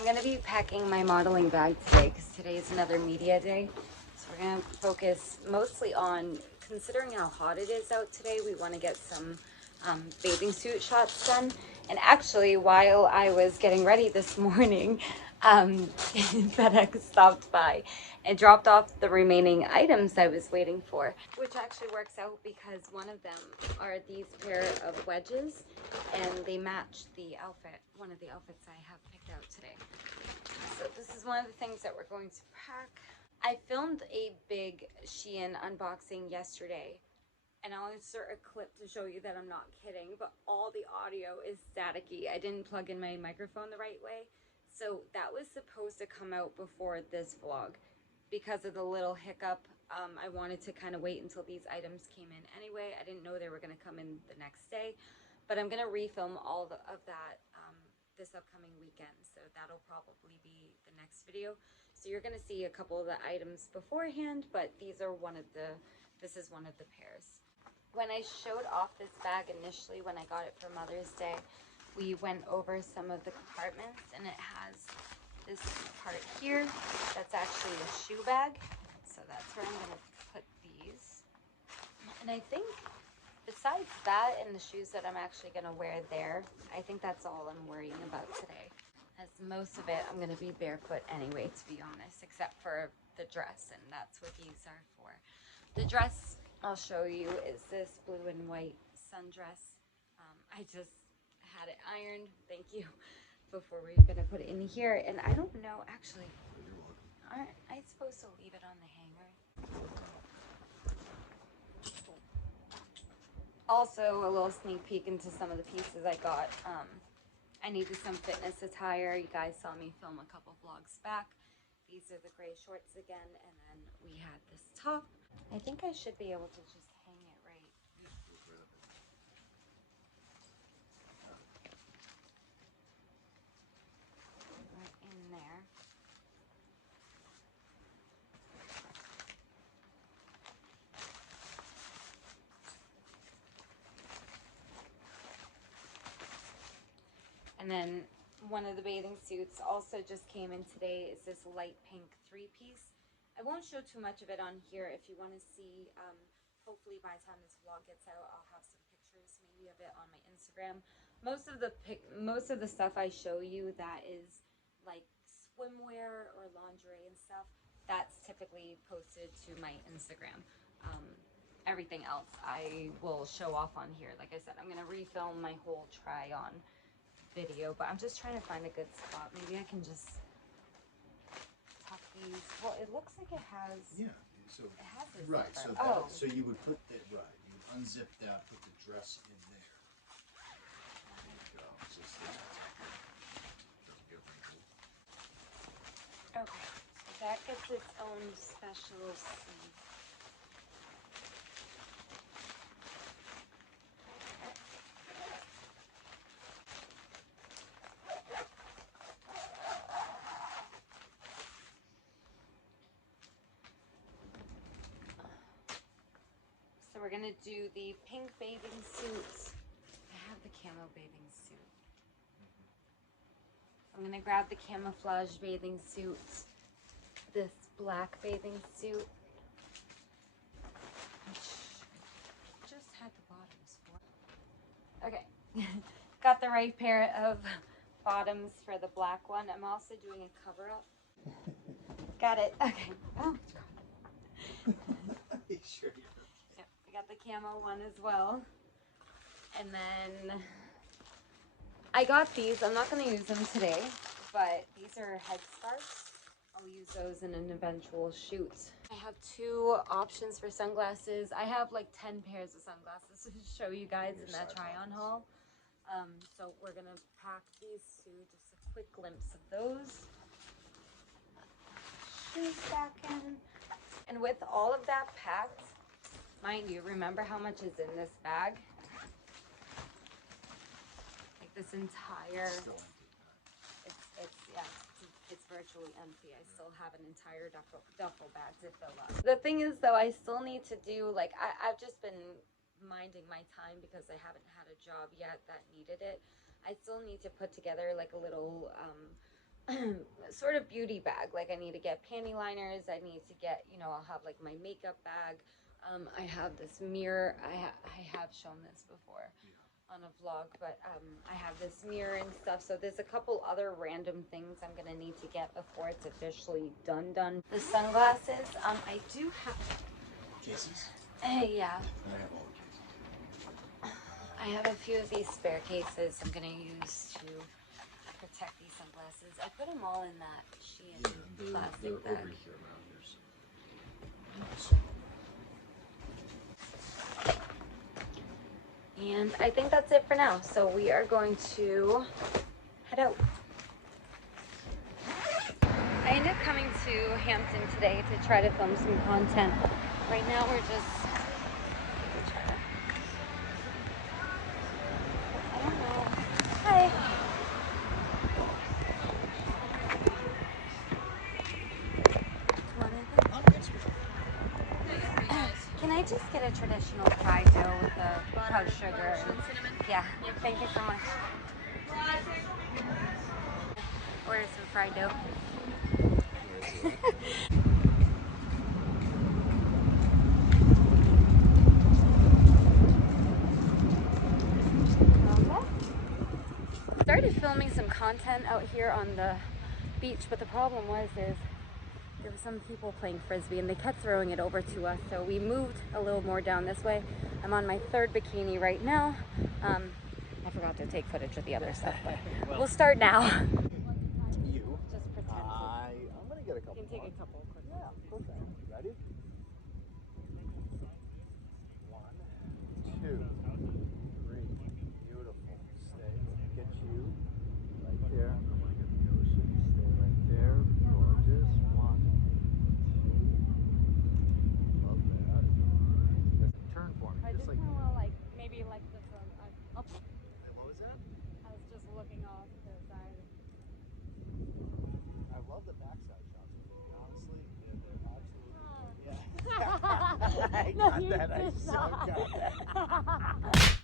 I'm going to be packing my modeling bag today because today is another media day. So we're going to focus mostly on, considering how hot it is out today, we want to get some bathing suit shots done. And actually, while I was getting ready this morning, FedEx stopped by and dropped off the remaining items I was waiting for, which actually works out because one of them are these pair of wedges and they match the outfit, one of the outfits I have picked out today. So this is one of the things that we're going to pack. I filmed a big Shein unboxing yesterday, and I'll insert a clip to show you that I'm not kidding, but all the audio is staticky. I didn't plug in my microphone the right way. So that was supposed to come out before this vlog. Because of the little hiccup, I wanted to kind of wait until these items came in anyway. I didn't know they were going to come in the next day, but I'm going to refilm all of that this upcoming weekend. So that'll probably be the next video. So you're going to see a couple of the items beforehand, but this is one of the pairs. When I showed off this bag initially, when I got it for Mother's Day, we went over some of the compartments, and it has this part here that's actually a shoe bag. So that's where I'm going to put these. And I think besides that and the shoes that I'm actually going to wear there, I think that's all I'm worrying about today. As most of it, I'm going to be barefoot anyway, to be honest, except for the dress, and that's what these are for. The dress I'll show you is this blue and white sundress. I just had it ironed, thank you, before we were gonna put it in here. And I don't know, actually, aren't I supposed to leave it on the hanger? Also, a little sneak peek into some of the pieces I got. I needed some fitness attire. You guys saw me film a couple vlogs back. These are the gray shorts again, and then we had this top. I think I should be able to just hang it right in there. And then one of the bathing suits also just came in today is this light pink 3-piece. I won't show too much of it on here. If you want to see, hopefully by the time this vlog gets out, I'll have some pictures maybe of it on my Instagram. Most of the stuff I show you that is like swimwear or lingerie and stuff, that's typically posted to my Instagram. Everything else I will show off on here. Like I said, I'm going to refilm my whole try on video, but I'm just trying to find a good spot. Maybe I can just tuck these. Well, it looks like it has. Yeah. So it has a right. zipper. So you would put that right. You would unzip that, put the dress in there. There you go. Just Okay. So that gets its own special sleeve. So we're gonna do the pink bathing suit. I have the camo bathing suit. I'm gonna grab the camouflage bathing suit, this black bathing suit, which just had the bottoms for. Okay, got the right pair of bottoms for the black one. I'm also doing a cover up. Got it. Okay. Oh. Sure. Yep, I got the camo one as well. And then I got these. I'm not going to use them today, but these are headscarves. I'll use those in an eventual shoot. I have 2 options for sunglasses. I have like 10 pairs of sunglasses to show you guys in that try-on haul. So we're going to pack these 2, just a quick glimpse of those. Shoes back in. And with all of that packed, mind you, remember how much is in this bag? Like this entire, it's virtually empty. I still have an entire duffel bag to fill up. The thing is though, I still need to do, like, I've just been minding my time because I haven't had a job yet that needed it. I still need to put together like a little sort of beauty bag. Like I need to get panty liners. I need to get, you know, I'll have like my makeup bag. I have this mirror. I have shown this before on a vlog, but I have this mirror and stuff. So there's a couple other random things I'm gonna need to get before it's officially done. The sunglasses, I do have Cases? yeah. I have all the cases. I have a few of these spare cases I'm gonna use to protect these sunglasses. I put them all in that sheet plastic They're bag. over here around here. So. And I think that's it for now. So we are going to head out. I ended up coming to Hampton today to try to film some content. Right now we're just, I don't know. Hi. Can I just get a traditional fried dough with the powdered sugar and cinnamon? Yeah, thank you so much. Order some fried dough. Started filming some content out here on the beach, but the problem was there were some people playing frisbee and they kept throwing it over to us, so we moved a little more down this way. I'm on my third bikini right now. I forgot to take footage of the other stuff, but we'll start now. You? Just pretend. I'm gonna get a couple. You can take a couple quick. Yeah, of course I am. Ready? 1, 2, 3. Beautiful. Stay. Get you right there. I want to get the ocean. Stay right there. Gorgeous. 1, 2. Love that. Just turn for me. I just like. kind of want to like maybe like this one. Oh, Hey, what was that? I was just looking off the side. I love the backside shots with you. Honestly, they're absolutely. Oh. Yeah. I No, got you that. I did so not. got that.